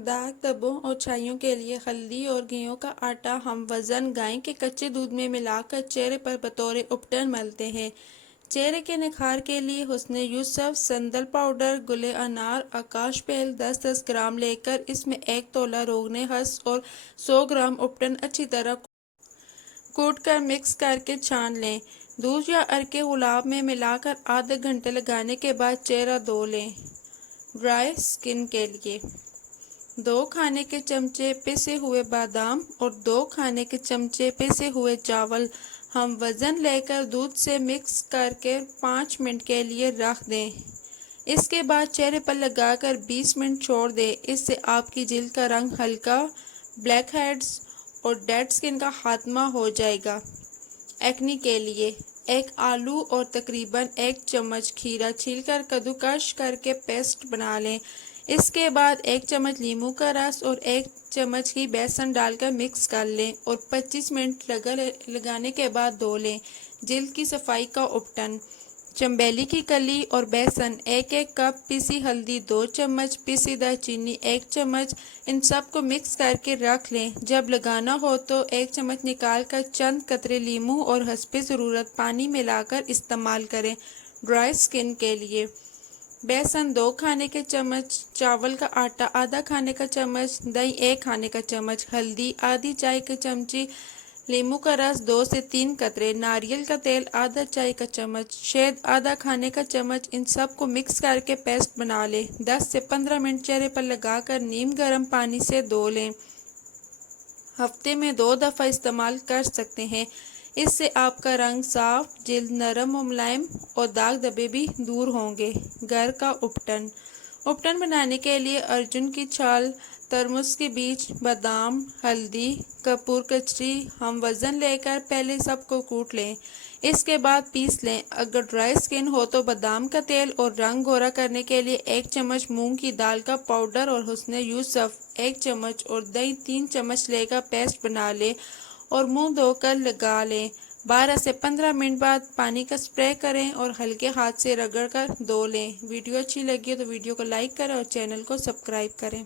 दाग धब्बों और छाइयों के लिए हल्दी और गेहूं का आटा हम वजन गाय के कच्चे दूध में मिलाकर चेहरे पर बतौर उपटन मलते हैं। चेहरे के निखार के लिए हुस्ने यूसुफ संदल पाउडर गुले अनार आकाश पेल 10-10 ग्राम लेकर इसमें 1 तोला रोगने हंस और 100 ग्राम उपटन अच्छी तरह कूट कर मिक्स करके छान लें। दूध या अर्के गुलाब में मिलाकर आधे घंटे लगाने के बाद चेहरा धो लें। ड्राई स्किन के लिए 2 खाने के चमचे पिसे हुए बादाम और 2 खाने के चमचे पिसे हुए चावल हम वज़न लेकर दूध से मिक्स करके 5 मिनट के लिए रख दें। इसके बाद चेहरे पर लगाकर 20 मिनट छोड़ दें। इससे आपकी जिल्द का रंग हल्का, ब्लैक हेड्स और डेड स्किन का खात्मा हो जाएगा। एक्नी के लिए 1 आलू और तकरीबन 1 चम्मच खीरा छीलकर कद्दूकस करके पेस्ट बना लें। इसके बाद 1 चम्मच नींबू का रस और 1 चम्मच की बेसन डालकर मिक्स कर लें और 25 मिनट लगाने के बाद धो लें। जिल्द की सफाई का उपटन चंबेली की कली और बेसन 1-1 कप, पिसी हल्दी 2 चम्मच, पिसी दालचीनी 1 चम्मच, इन सब को मिक्स करके रख लें। जब लगाना हो तो 1 चम्मच निकाल कर चंद कतरे लीमू और हस्बे ज़रूरत पानी मिलाकर इस्तेमाल करें। ड्राई स्किन के लिए बेसन 2 खाने के चम्मच, चावल का आटा आधा खाने का चम्मच, दही 1 खाने का चम्मच, हल्दी आधी चाय की चमची, नींबू का रस 2 से 3 कतरे, नारियल का तेल आधा चाय का चम्मच, शहद आधा खाने का चम्मच, इन सब को मिक्स करके पेस्ट बना लें। 10 से 15 मिनट चेहरे पर लगाकर नीम गर्म पानी से धो लें। हफ्ते में 2 दफ़ा इस्तेमाल कर सकते हैं। इससे आपका रंग साफ, जिल्द नरम और मुलायम और दाग धब्बे भी दूर होंगे। घर का उपटन बनाने के लिए अर्जुन की छाल, तरमुज के बीज, बादाम, हल्दी, कपूर कचरी हम वज़न लेकर पहले सबको कूट लें। इसके बाद पीस लें। अगर ड्राई स्किन हो तो बादाम का तेल और रंग गोरा करने के लिए 1 चम्मच मूंग की दाल का पाउडर और हुस्ने यूसुफ 1 चम्मच और दही 3 चम्मच लेकर पेस्ट बना लें और मुंह धोकर लगा लें। 12 से 15 मिनट बाद पानी का स्प्रे करें और हल्के हाथ से रगड़ कर धो लें। वीडियो अच्छी लगी हो तो वीडियो को लाइक करें और चैनल को सब्सक्राइब करें।